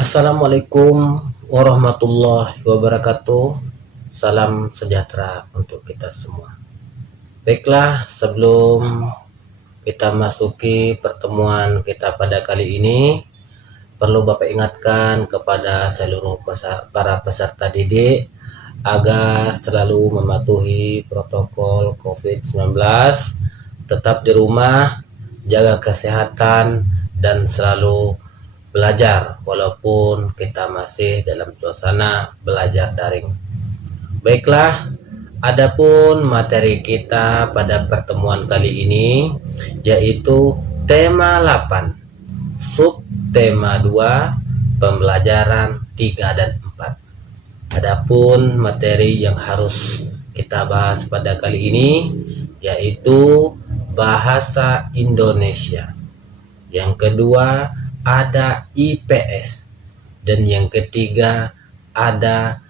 Assalamualaikum warahmatullahi wabarakatuh. Salam sejahtera untuk kita semua. Baiklah, sebelum kita masuki pertemuan kita pada kali ini, perlu Bapak ingatkan kepada seluruh para peserta didik agar selalu mematuhi protokol COVID-19, tetap di rumah, jaga kesehatan, dan selalu belajar walaupun kita masih dalam suasana belajar daring. Baiklah, adapun materi kita pada pertemuan kali ini yaitu tema 8, sub tema 2, pembelajaran 3 dan 4. Adapun materi yang harus kita bahas pada kali ini yaitu bahasa Indonesia. Yang kedua ada IPS, dan yang ketiga ada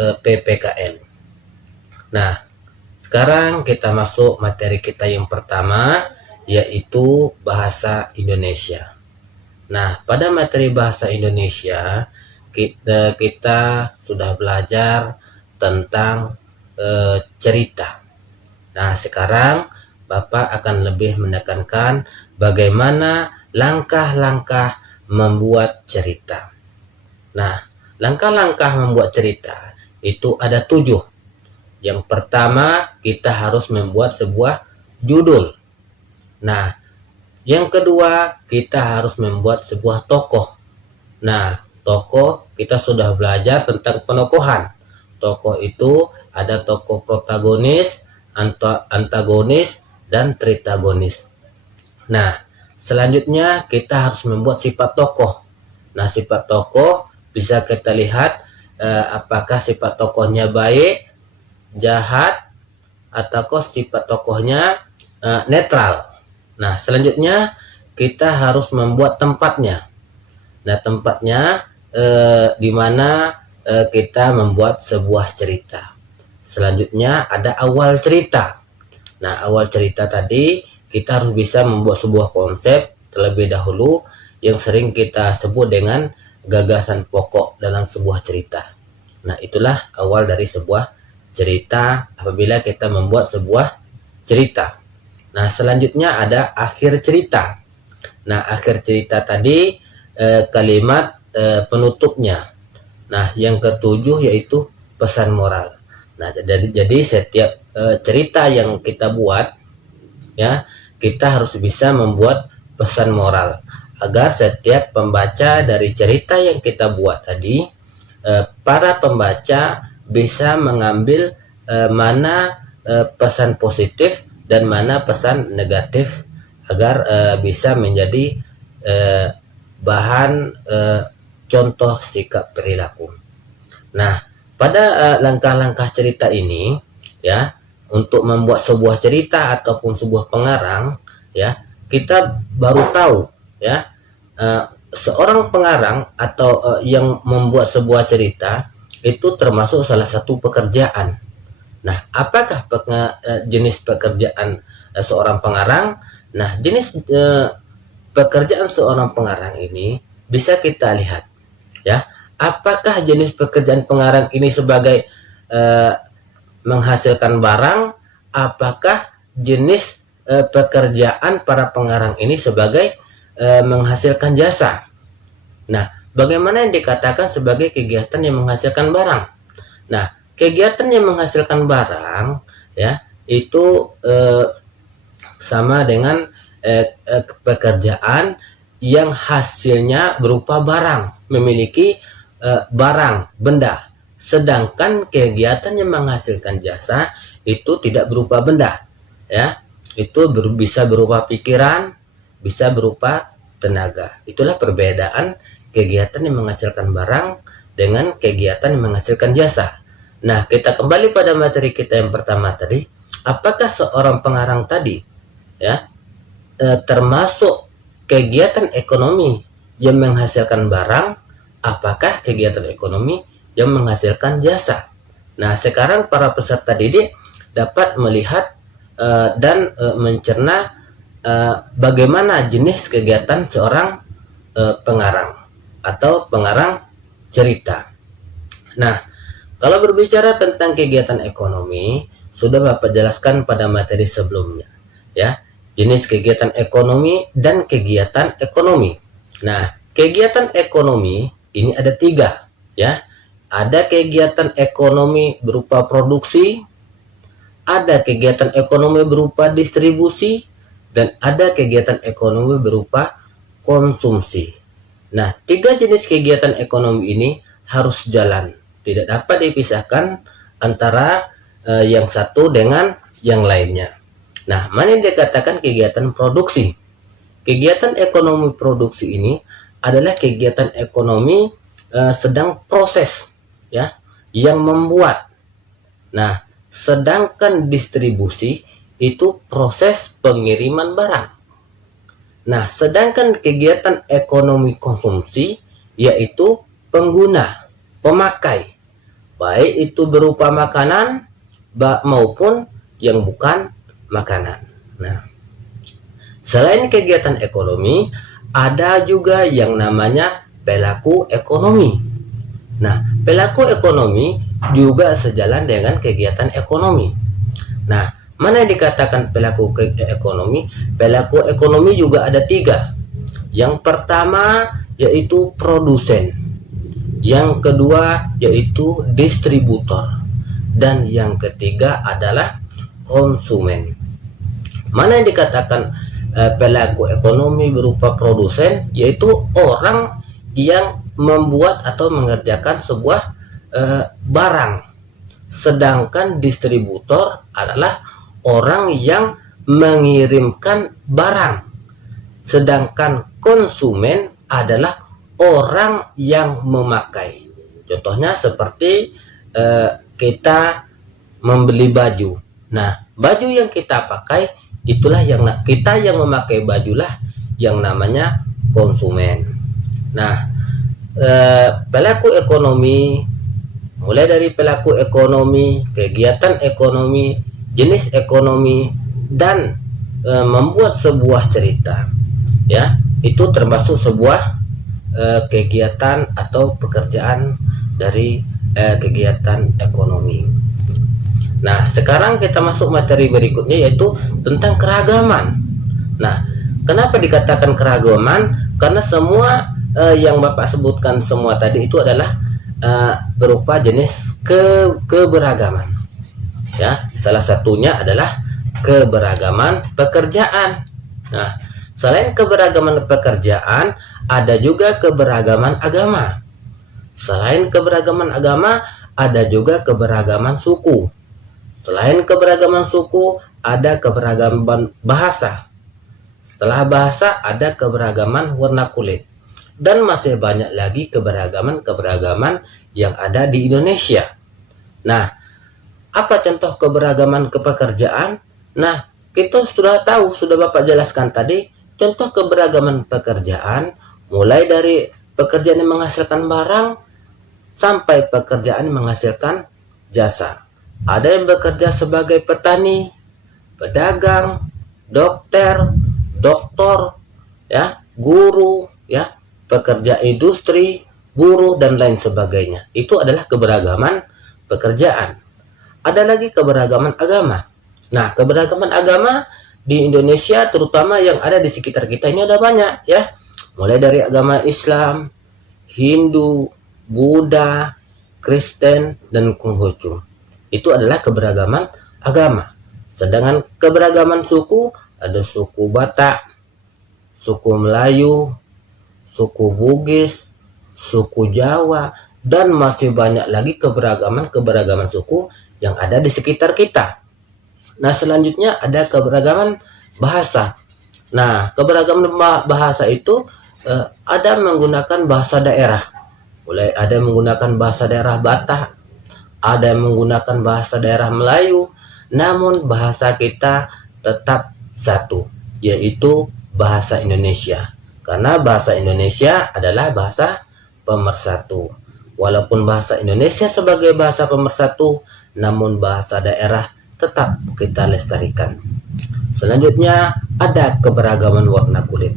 PPKN. Nah, sekarang kita masuk materi kita yang pertama, yaitu bahasa Indonesia. Nah, pada materi bahasa Indonesia kita sudah belajar tentang cerita. Nah, sekarang Bapak akan lebih menekankan bagaimana langkah-langkah membuat cerita. Nah, langkah-langkah membuat cerita itu ada 7. Yang pertama, kita harus membuat sebuah judul. Nah, yang kedua, kita harus membuat sebuah tokoh. Nah, tokoh kita sudah belajar tentang penokohan. Tokoh itu ada tokoh protagonis, antagonis, dan tritagonis. Nah, selanjutnya kita harus membuat sifat tokoh. Nah, sifat tokoh bisa kita lihat apakah sifat tokohnya baik, jahat, atau sifat tokohnya netral. Nah, selanjutnya kita harus membuat tempatnya. Nah, tempatnya di mana kita membuat sebuah cerita. Selanjutnya ada awal cerita. Nah, awal cerita tadi kita harus bisa membuat sebuah konsep terlebih dahulu yang sering kita sebut dengan gagasan pokok dalam sebuah cerita. Nah, itulah awal dari sebuah cerita apabila kita membuat sebuah cerita. Nah, selanjutnya ada akhir cerita. Nah, akhir cerita tadi kalimat penutupnya. Nah, yang ketujuh yaitu pesan moral. Nah, jadi setiap cerita yang kita buat, ya, kita harus bisa membuat pesan moral agar setiap pembaca dari cerita yang kita buat tadi, para pembaca bisa mengambil mana pesan positif dan mana pesan negatif agar bisa menjadi bahan contoh sikap perilaku. Nah, pada langkah-langkah cerita ini, ya, untuk membuat sebuah cerita ataupun sebuah pengarang, ya, kita baru tahu, ya, seorang pengarang atau yang membuat sebuah cerita itu termasuk salah satu pekerjaan. Nah, apakah jenis pekerjaan seorang pengarang? Nah, jenis pekerjaan seorang pengarang ini bisa kita lihat, ya. Apakah jenis pekerjaan pengarang ini sebagai menghasilkan barang, apakah jenis pekerjaan para pengarang ini sebagai menghasilkan jasa. Nah, bagaimana yang dikatakan sebagai kegiatan yang menghasilkan barang? Nah, kegiatan yang menghasilkan barang, ya, itu sama dengan pekerjaan yang hasilnya berupa barang, memiliki barang, benda. Sedangkan kegiatan yang menghasilkan jasa itu tidak berupa benda, ya. Itu bisa berupa pikiran, bisa berupa tenaga. Itulah perbedaan kegiatan yang menghasilkan barang dengan kegiatan yang menghasilkan jasa. Nah, kita kembali pada materi kita yang pertama tadi. Apakah seorang pengarang tadi, ya, termasuk kegiatan ekonomi yang menghasilkan barang? Apakah kegiatan ekonomi yang menghasilkan jasa? Nah, sekarang para peserta didik dapat melihat dan mencerna bagaimana jenis kegiatan seorang pengarang. atau pengarang cerita. Nah, kalau berbicara tentang kegiatan ekonomi, sudah Bapak jelaskan pada materi sebelumnya, ya. Jenis kegiatan ekonomi dan kegiatan ekonomi. Nah, kegiatan ekonomi ini ada 3, ya. Ada kegiatan ekonomi berupa produksi, ada kegiatan ekonomi berupa distribusi, dan ada kegiatan ekonomi berupa konsumsi. Nah, 3 jenis kegiatan ekonomi ini harus jalan, tidak dapat dipisahkan antara yang satu dengan yang lainnya. Nah, mana yang dikatakan kegiatan produksi? Kegiatan ekonomi produksi ini adalah kegiatan ekonomi sedang proses, ya, yang membuat. Nah, sedangkan distribusi itu proses pengiriman barang. Nah, sedangkan kegiatan ekonomi konsumsi yaitu pengguna, pemakai, baik itu berupa makanan maupun yang bukan makanan. Nah, selain kegiatan ekonomi, ada juga yang namanya pelaku ekonomi. Nah, pelaku ekonomi juga sejalan dengan kegiatan ekonomi. Nah, mana yang dikatakan pelaku ekonomi? Pelaku ekonomi juga ada 3. Yang pertama yaitu produsen, yang kedua yaitu distributor, dan yang ketiga adalah konsumen. Mana yang dikatakan pelaku ekonomi berupa produsen, yaitu orang yang membuat atau mengerjakan sebuah barang. Sedangkan distributor adalah orang yang mengirimkan barang. Sedangkan konsumen adalah orang yang memakai. Contohnya seperti kita membeli baju. Nah, baju yang kita pakai itulah yang kita yang memakai bajulah yang namanya konsumen. Nah, pelaku ekonomi, mulai dari pelaku ekonomi, kegiatan ekonomi, jenis ekonomi, dan membuat sebuah cerita, ya, itu termasuk sebuah kegiatan atau pekerjaan dari kegiatan ekonomi. Nah, sekarang kita masuk materi berikutnya, yaitu tentang keragaman. Nah, kenapa dikatakan keragaman? Karena semua yang Bapak sebutkan semua tadi itu adalah berupa jenis keberagaman. Ya, salah satunya adalah keberagaman pekerjaan. Nah, selain keberagaman pekerjaan, ada juga keberagaman agama. Selain keberagaman agama, ada juga keberagaman suku. Selain keberagaman suku, ada keberagaman bahasa. Setelah bahasa, ada keberagaman warna kulit. Dan masih banyak lagi keberagaman-keberagaman yang ada di Indonesia. Nah, apa contoh keberagaman kepekerjaan? Nah, kita sudah tahu, sudah Bapak jelaskan tadi, contoh keberagaman pekerjaan, mulai dari pekerjaan yang menghasilkan barang, sampai pekerjaan yang menghasilkan jasa. Ada yang bekerja sebagai petani, pedagang, dokter, ya, guru, ya, pekerja industri, buruh, dan lain sebagainya. Itu adalah keberagaman pekerjaan. Ada lagi keberagaman agama. Nah, keberagaman agama di Indonesia, terutama yang ada di sekitar kita ini, ada banyak, ya. Mulai dari agama Islam, Hindu, Buddha, Kristen, dan Konghucu. Itu adalah keberagaman agama. Sedangkan keberagaman suku, ada suku Batak, suku Melayu, suku Bugis, suku Jawa, dan masih banyak lagi keberagaman suku yang ada di sekitar kita. Nah, selanjutnya ada keberagaman bahasa. Nah, keberagaman bahasa itu ada menggunakan bahasa daerah. Mulai ada yang menggunakan bahasa daerah Batak, ada yang menggunakan bahasa daerah Melayu, namun bahasa kita tetap satu, yaitu bahasa Indonesia. Karena bahasa Indonesia adalah bahasa pemersatu. Walaupun bahasa Indonesia sebagai bahasa pemersatu, namun bahasa daerah tetap kita lestarikan. Selanjutnya ada keberagaman warna kulit.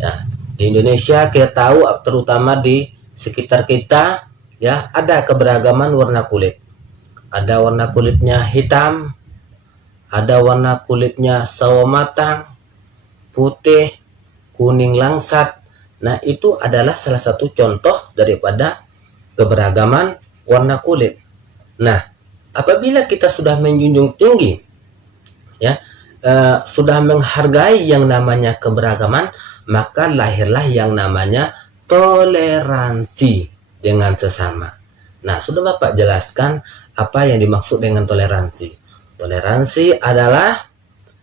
Ya, Di Indonesia kita tahu, terutama di sekitar kita, ya, ada keberagaman warna kulit. Ada warna kulitnya hitam, ada warna kulitnya sawo matang, putih, kuning langsat. Nah, itu adalah salah satu contoh daripada keberagaman warna kulit. Nah, apabila kita sudah menjunjung tinggi, ya, sudah menghargai yang namanya keberagaman, maka lahirlah yang namanya toleransi dengan sesama. Nah, sudah Bapak jelaskan apa yang dimaksud dengan toleransi. Toleransi adalah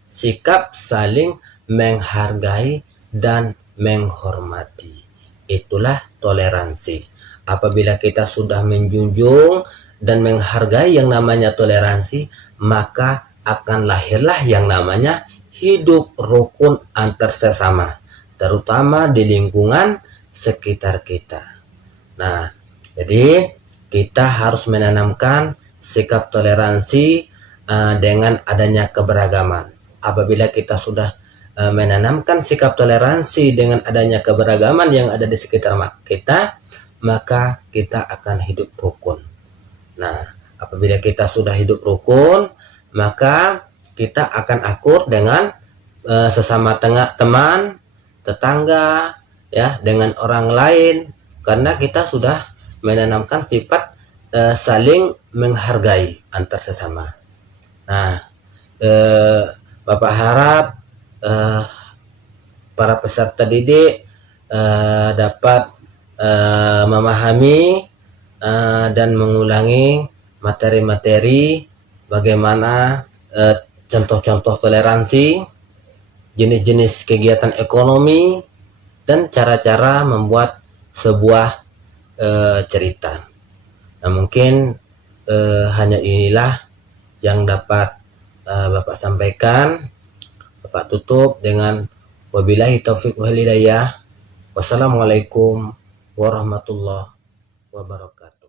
sikap saling menghargai dan menghormati. Itulah toleransi. Apabila kita sudah menjunjung dan menghargai yang namanya toleransi, maka akan lahirlah yang namanya hidup rukun antar sesama, terutama di lingkungan sekitar kita. Nah, jadi kita harus menanamkan sikap toleransi dengan adanya keberagaman. Apabila kita sudah menanamkan sikap toleransi dengan adanya keberagaman yang ada di sekitar kita, maka kita akan hidup rukun. Nah, apabila kita sudah hidup rukun, maka kita akan akur dengan sesama teman, tetangga, ya, dengan orang lain, karena kita sudah menanamkan sifat saling menghargai antar sesama. Nah, Bapak harap para peserta didik dapat memahami dan mengulangi materi-materi bagaimana contoh-contoh toleransi, jenis-jenis kegiatan ekonomi, dan cara-cara membuat sebuah cerita. Nah, mungkin hanya inilah yang dapat Bapak sampaikan. Bapak tutup dengan wabillahi taufik wal hidayah. Wassalamualaikum warahmatullahi wabarakatuh.